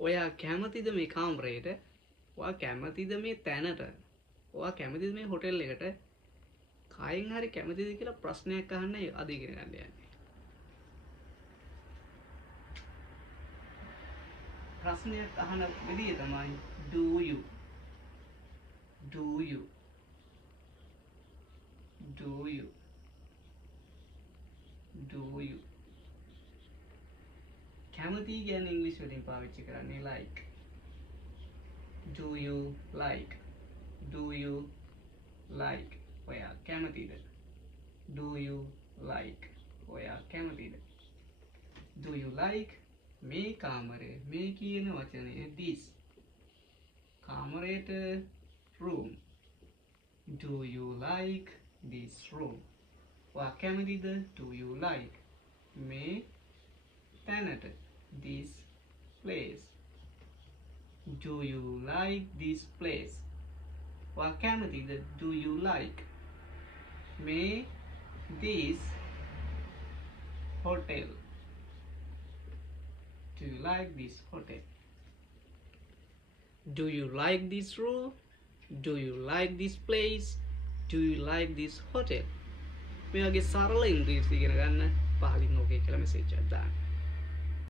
ඔයා කැමතිද මේ කාමරයට? ඔයා කැමතිද මේ තැනට? ඔයා කැමතිද මේ හොටෙල් එකට? කායෙන් හරි කැමතිද කියලා ප්‍රශ්නයක් අහන්න අද ඉගෙන ගන්න යන්නේ. ප්‍රශ්නයක් අහන විදිය තමයි do you do you do you do you කැමති කියන්නේ ඉංග්‍රීසි වලින් පාවිච්චි කරන්නේ like. Do you like? Do you like? ඔයා කැමතිද? Do you like? ඔයා කැමතිද? Do you like? මේ කාමරය මේ කියන වචනය this කාමරයට room. Do you like this room? ඔයා කැමතිද? Do you like? මේ තැනට this place. Do you like this place? ඔයා කැමතිද? Do you like? මේ this hotel. Do you like this hotel? Do you like this room? Do you like this place? Do you like this hotel? මේ වගේ සරල ඉංග්‍රීසි ඉගෙන ගන්න පහලින් ඔකේ කියලා මෙසේජ් එකක් දාන්න.